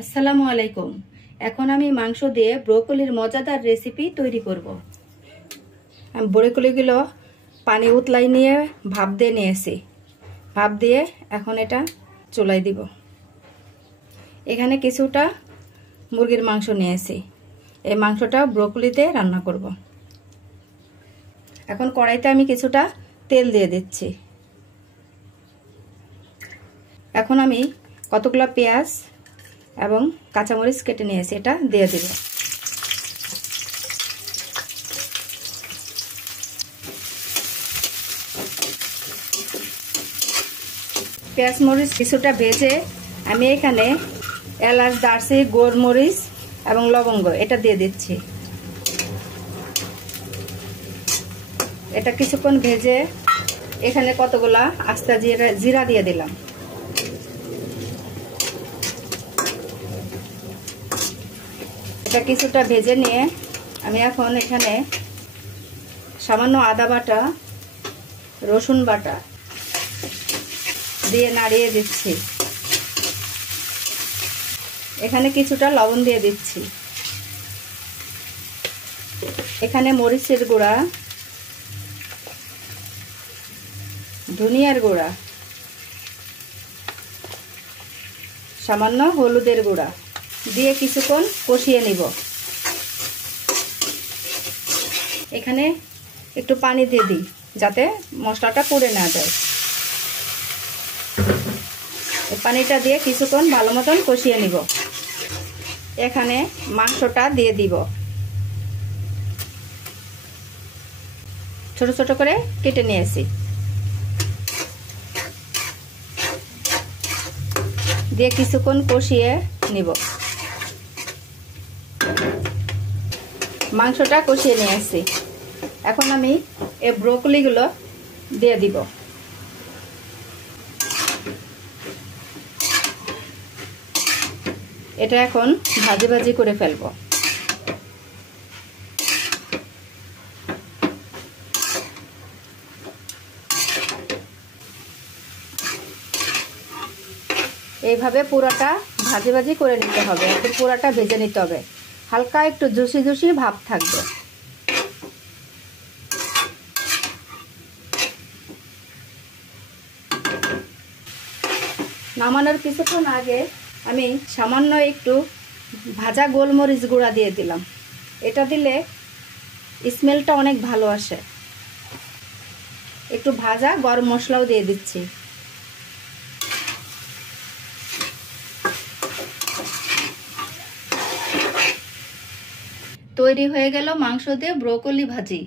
আসসালামু আলাইকুম। এখন আমি মাংস দিয়ে ব্রোকলির মজাদার রেসিপি তৈরি করব। আমি ব্রোকলিগুলো পানি উতলাই নিয়ে ভাপ দিয়ে নিয়েছি। ভাপ দিয়ে এখন এটা চুলায় দিব। এখানে কিছুটা মুরগির মাংস নিয়েছি। এই মাংসটা ব্রোকলিতে রান্না করব। এখন কড়াইতে আমি কিছুটা তেল দিয়ে দিচ্ছি। এখন আমি কতগুলো পেঁয়াজ এবং কাঁচামরিচ কেটে নিয়েছি, এটা দিয়ে দিব। পেঁয়াজ মরিচ কিছুটা ভেজে আমি এখানে এলাচ, দারচিনি, গোলমরিচ এবং লবঙ্গ এটা দিয়ে দিচ্ছি। এটা কিছুক্ষণ ভেজে এখানে কতগুলা আস্তা জিরা দিয়ে দিলাম। এটা কিছুটা ভেজে নিয়ে আমি এখন এখানে সামান্য আদা বাটা, রসুন বাটা দিয়ে নাড়িয়ে দিচ্ছি। এখানে কিছুটা লবণ দিয়ে দিচ্ছি। এখানে মরিচের গুঁড়া, ধনিয়ার গুঁড়া, সামান্য হলুদের গুঁড়া দিয়ে কিছুক্ষণ কষিয়ে নিব। এখানে একটু পানি দিয়ে দিই যাতে মশলাটা পুড়ে না যায়। এই পানিটা দিয়ে কিছুক্ষণ ভালো মতন কষিয়ে নিব। এখানে মাংসটা দিয়ে দিব। ছোট ছোট করে কেটে নিয়েছি। দিয়ে কিছুক্ষণ কষিয়ে নিব। মাংসটা কষিয়ে নিয়েছি। এখন আমি এই ব্রোকলিগুলো দিয়ে দিব। এটা এখন ভাজি ভাজি করে ফেলবো। এইভাবে পুরাটা ভাজি ভাজি করে নিতে হবে। একটু পুরাটা ভেজে নিতে হবে। হালকা একটু জুসি জুসি ভাব থাকবে। নামানোর কিছুক্ষণ আগে আমি সামান্য একটু ভাজা গোলমরিচ গুঁড়া দিয়ে দিলাম। এটা দিলে স্মেলটা অনেক ভালো আসে। একটু ভাজা গরম মশলাও দিয়ে দিচ্ছি। তৈরি হয়ে গেল মাংস দিয়ে ব্রোকলি ভাজি।